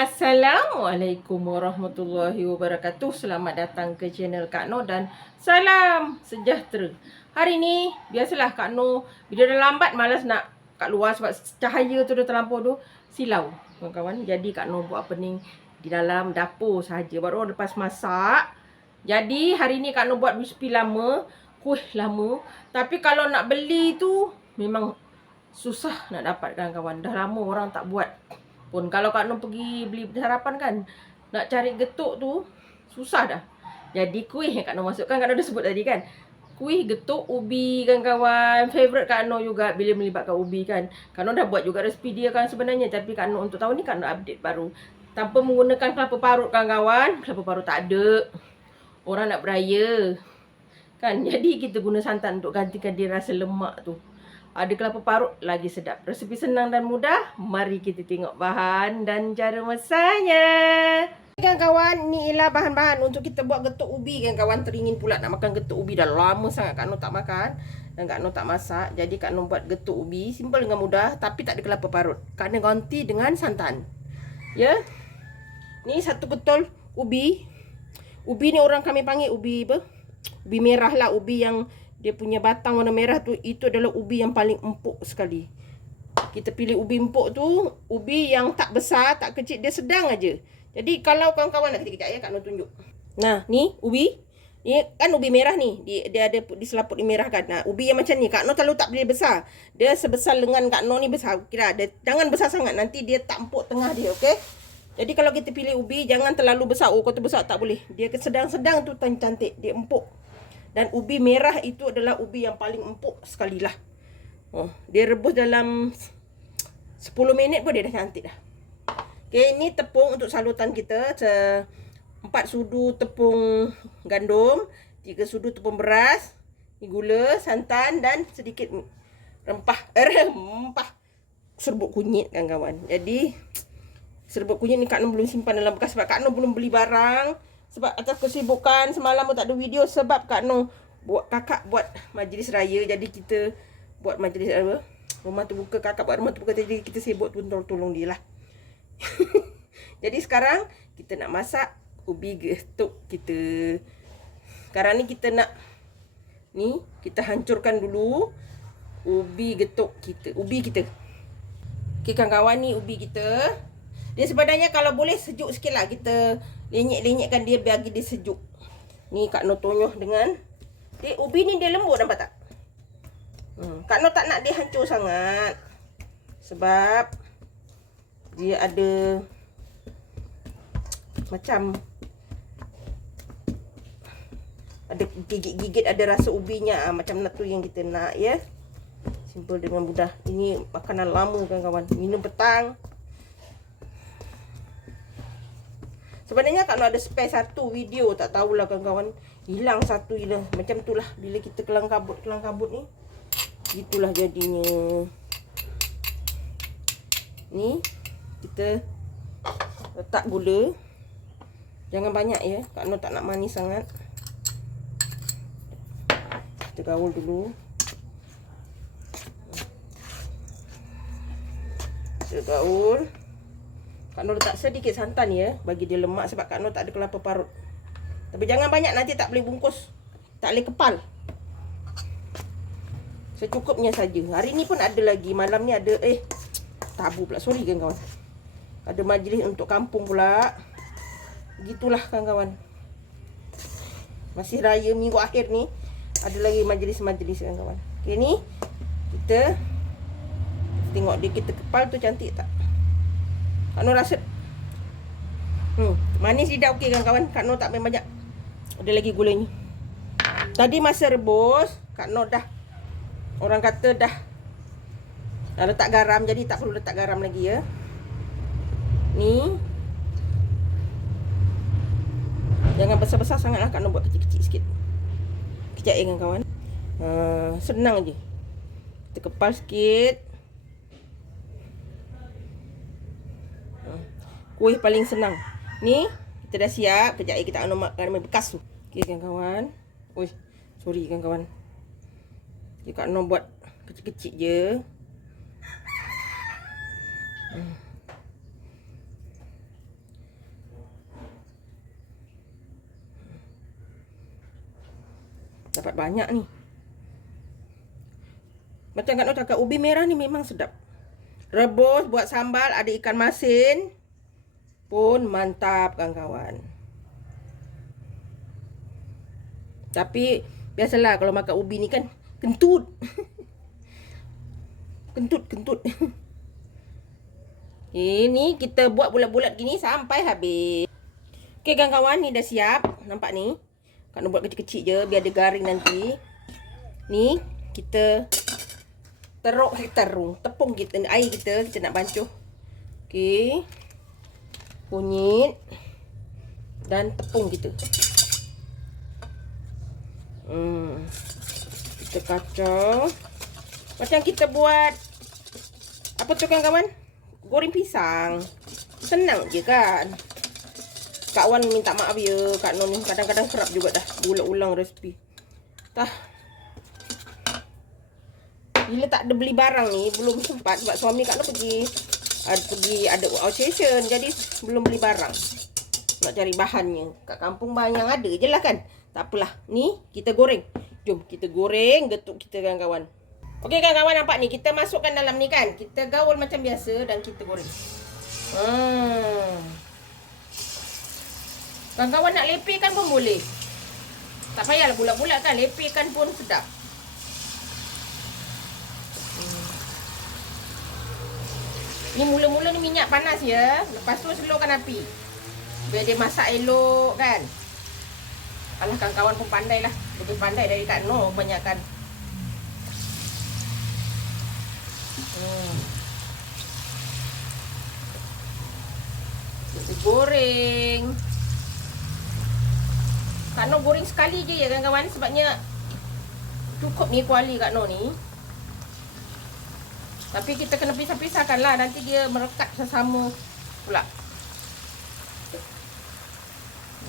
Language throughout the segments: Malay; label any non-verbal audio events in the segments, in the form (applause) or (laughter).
Assalamualaikum warahmatullahi wabarakatuh. Selamat datang ke channel Kak Noh dan salam sejahtera. Hari ni biasalah Kak Noh bila dah lambat malas nak kat luar sebab cahaya tu dah terlampau tu silau kawan-kawan. Jadi Kak Noh buat apa ni di dalam dapur saja baru lepas masak. Jadi hari ni Kak Noh buat resipi lama, kuih lama. Tapi kalau nak beli tu memang susah nak dapat kawan-kawan. Dah lama orang tak buat pun kalau Kak Nur pergi beli sarapan kan nak cari getuk tu susah dah. Jadi kuih yang Kak Nur masukkan Kak Nur dah sebut tadi kan. Kuih getuk ubi kan kawan. Favorite Kak Nur juga bila melibatkan ubi kan. Kak Nur dah buat juga resipi dia kan sebenarnya tapi Kak Nur untuk tahun ni Kak Nur update baru. Tanpa menggunakan kelapa parut kan kawan. Kelapa parut tak ada. Orang nak beraya. Kan (laughs) jadi kita guna santan untuk gantikan dia rasa lemak tu. Ada kelapa parut lagi sedap. Resepi senang dan mudah. Mari kita tengok bahan dan cara masaknya. Kan kawan, ni ialah bahan-bahan untuk kita buat getuk ubi kan kawan. Teringin pula nak makan getuk ubi. Dah lama sangat Kak Nur tak makan. Dan Kak Nur tak masak. Jadi Kak Nur buat getuk ubi. Simple dengan mudah. Tapi tak ada kelapa parut. Kak Nur ganti dengan santan. Ya. Ni satu betul ubi. Ubi ni orang kami panggil ubi apa? Ubi merah lah. Ubi yang dia punya batang warna merah tu itu adalah ubi yang paling empuk sekali. Kita pilih ubi empuk tu, ubi yang tak besar, tak kecil, dia sedang aja. Jadi kalau kawan-kawan nak kejap ya Kak Nur tunjuk. Nah, ni ubi. Ni kan ubi merah ni. Dia, dia ada di selaput di merah kan. Nah, ubi yang macam ni Kak Nur terlalu tak boleh besar. Dia sebesar lengan Kak Nur ni besar. Kira dia jangan besar sangat nanti dia tak empuk tengah dia, okey? Jadi kalau kita pilih ubi jangan terlalu besar. Oh, kata besar tak boleh. Dia sedang-sedang tu cantik, dia empuk. Dan ubi merah itu adalah ubi yang paling empuk sekali lah. Oh, dia rebus dalam 10 minit pun dia dah cantik dah. Okay, ini tepung untuk salutan kita. Se 4 sudu tepung gandum, 3 sudu tepung beras, gula, santan dan sedikit rempah. Eh, (laughs) rempah. Serbuk kunyit kan kawan. Jadi, serbuk kunyit ni Kak Nur belum simpan dalam bekas sebab Kak Nur belum beli barang sebab atas kesibukan semalam pun tak ada video sebab Kak Noh buat kakak buat majlis raya. Jadi kita buat majlis apa? Rumah terbuka kakak buat rumah terbuka. Jadi kita sibuk pun tolong, tolong dia lah. (laughs) Jadi sekarang kita nak masak ubi getuk kita. Sekarang ni kita nak ni kita hancurkan dulu ubi getuk kita ubi kita. Okay kawan-kawan ni ubi kita. Dia sebenarnya kalau boleh sejuk sikit lah kita lenyek-lenyekkan dia bagi dia sejuk. Ni Kak Noh tonyoh dengan dia ubi ni dia lembut nampak tak? Hmm, Kak Noh tak nak dia hancur sangat. Sebab dia ada macam ada gigit-gigit ada rasa ubinya ah, macam nak tu yang kita nak ya. Simple dengan mudah. Ini makanan lama kan kawan. Minum petang. Sebenarnya kalau ada spare satu video tak tahulah kawan-kawan hilang satu hilang macam itulah bila kita kelang kabut kelang kabut ni. Itulah jadinya. Ni kita letak gula. Jangan banyak ya Kak Nur tak nak manis sangat. Kita gaul dulu. Kita gaul Kak Nur letak sedikit santan ya bagi dia lemak sebab Kak Nur tak ada kelapa parut. Tapi jangan banyak nanti tak boleh bungkus. Tak boleh kepal. Secukupnya saja. Hari ni pun ada lagi. Malam ni ada eh tabu pula. Sorry kan kawan. Ada majlis untuk kampung pula. Gitulah kan kawan. Masih raya minggu akhir ni ada lagi majlis-majlis kan kawan. Okay ni kita tengok dia kita kepal tu cantik tak? Kak Nur rasa Hmm, manis lidah okey kan kawan. Kak Nur tak main banyak. Ada lagi gulanya. Tadi masa rebus, Kak Nur dah orang kata dah dah letak garam jadi tak perlu letak garam lagi ya. Ni Jangan besar-besar sangatlah Kak Nur buat kecil-kecil sikit. Kejap ya kan kawan. Uh, senang je. Kita kepal sikit. kuih paling senang. Ni kita dah siap. Kejap lagi kita akan nombak bekas tu. Okey kawan-kawan. Oi, sorry kawan-kawan. Dia kat nombak buat kecil-kecil je. Dapat banyak ni. Macam kat nak cakap ubi merah ni memang sedap. Rebus buat sambal ada ikan masin. Pun mantap kawan-kawan. Tapi biasalah kalau makan ubi ni kan kentut. (laughs) kentut, kentut. (laughs) Ini kita buat bulat-bulat gini sampai habis. Okey kawan-kawan ni dah siap. Nampak ni? Kak nak buat kecil-kecil je biar dia garing nanti. Ni kita teruk terung tepung kita air kita kita nak bancuh. Okey. Kunyit dan tepung kita. Hmm. Kita kacau. Macam kita buat apa tu kawan-kawan? Goreng pisang. Senang je kan? Kak Wan minta maaf ya Kak Non kadang-kadang kerap juga dah Ulang-ulang resipi Tah Bila tak ada beli barang ni Belum sempat Sebab suami Kak Non pergi ada, Pergi ada outstation Jadi belum beli barang. Nak cari bahannya. Kat kampung bahan yang ada je lah kan. Tak apalah. Ni kita goreng. Jom kita goreng Getuk kita kawan-kawan. Okey kawan-kawan nampak ni? Kita masukkan dalam ni kan? Kita gaul macam biasa Dan kita goreng. Hmm. Kawan-kawan nak lepihkan pun boleh. Tak payahlah bulat-bulat kan. Lepihkan pun sedap. Ni mula-mula ni minyak panas ya. Lepas tu slowkan api. Biar dia masak elok kan. Alah kawan-kawan pun pandai lah. Lebih pandai dari Kak Noh banyakkan. Hmm. Goreng. Kak Noh goreng sekali je ya kawan-kawan sebabnya cukup ni kuali Kak Noh ni. Tapi kita kena pisah-pisahkan lah nanti dia merekat sesama pula.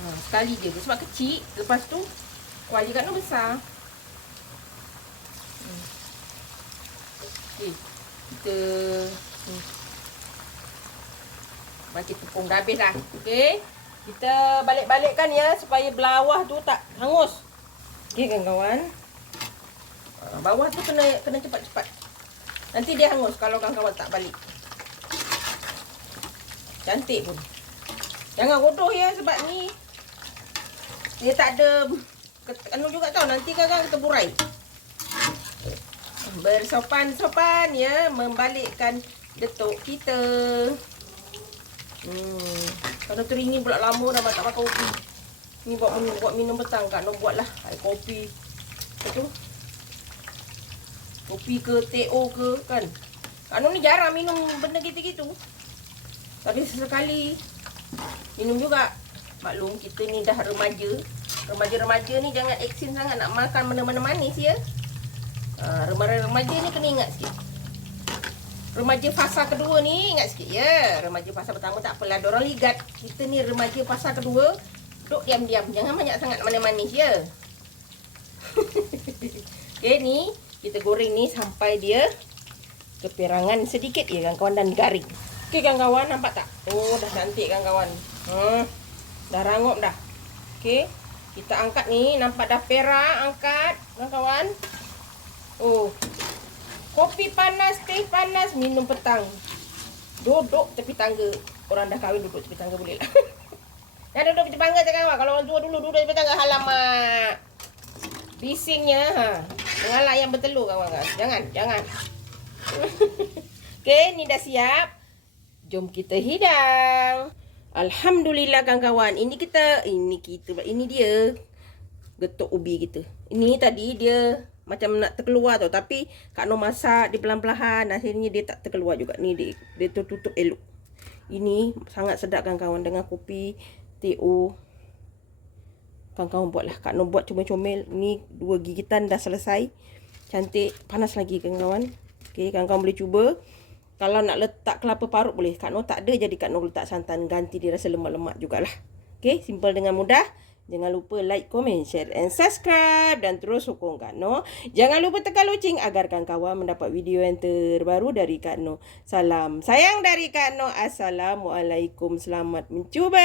Ha, sekali je sebab kecil lepas tu kuali Kak Noh besar. Hmm. Okey. Kita hmm. Bagi tepung dah habis dah. Okey. Kita balik-balikkan ya supaya bawah tu tak hangus. Okey kan kawan. Ah, bawah tu kena kena cepat-cepat. Nanti dia hangus kalau kawan-kawan tak balik. Cantik pun. Jangan bodoh ya sebab ni dia tak ada anu juga tau nanti burai. Bersopan-sopan ya membalikkan detuk kita. Hmm. Kalau teringin pula lama dah tak pakai kopi. Ni buat minum, buat minum petang kan. Nak buatlah air kopi. Betul? Kopi ke, TO ke kan. Anu ni jarang minum benda gitu-gitu. Tapi sesekali minum juga. Maklum kita ni dah remaja. Remaja-remaja ni jangan eksin sangat nak makan benda-benda manis ya. Ha, remaja-remaja ni kena ingat sikit. Remaja fasa kedua ni ingat sikit ya. Remaja fasa pertama tak apalah. Diorang ligat. Kita ni remaja fasa kedua. Duk diam-diam. Jangan banyak sangat manis-manis ya. (laughs) okay ni. Kita goreng ni sampai dia keperangan sedikit ya kawan-kawan dan garing. Okay kawan-kawan nampak tak? Oh dah cantik kawan-kawan. Hmm, dah rangup dah. Okay. Kita angkat ni. Nampak dah perak angkat kawan-kawan. Oh Kopi panas, teh panas, minum petang. Duduk tepi tangga. Orang dah kahwin duduk tepi tangga boleh lah. (laughs) Dah duduk tepi tangga cakap awak. Kalau orang tua dulu duduk tepi tangga. Halamak. Bisingnya. Ha. Mengalah yang bertelur kawan kawan. Jangan, jangan. (laughs) okay, ni dah siap. Jom kita hidang. Alhamdulillah kawan-kawan. Ini kita, ini kita, ini dia getuk ubi kita. Ini tadi dia macam nak terkeluar tau tapi Kak Noh masak dia pelan-pelan akhirnya dia tak terkeluar juga ni dia, dia tertutup elok ini sangat sedap kan kawan dengan kopi TO kawan-kawan buatlah. Kak Noh buat comel-comel. Ni dua gigitan dah selesai. Cantik. Panas lagi kan kawan ok kawan-kawan boleh cuba. Kalau nak letak kelapa parut boleh. Kak Noh tak ada jadi Kak Noh letak santan. Ganti dia rasa lemak-lemak jugalah. Ok simple dengan mudah. Jangan lupa like, komen, share and subscribe. Dan terus sokong Kak No. Jangan lupa tekan loceng agar kawan mendapat video yang terbaru dari Kak No. Salam sayang dari Kak No. Assalamualaikum. Selamat mencuba.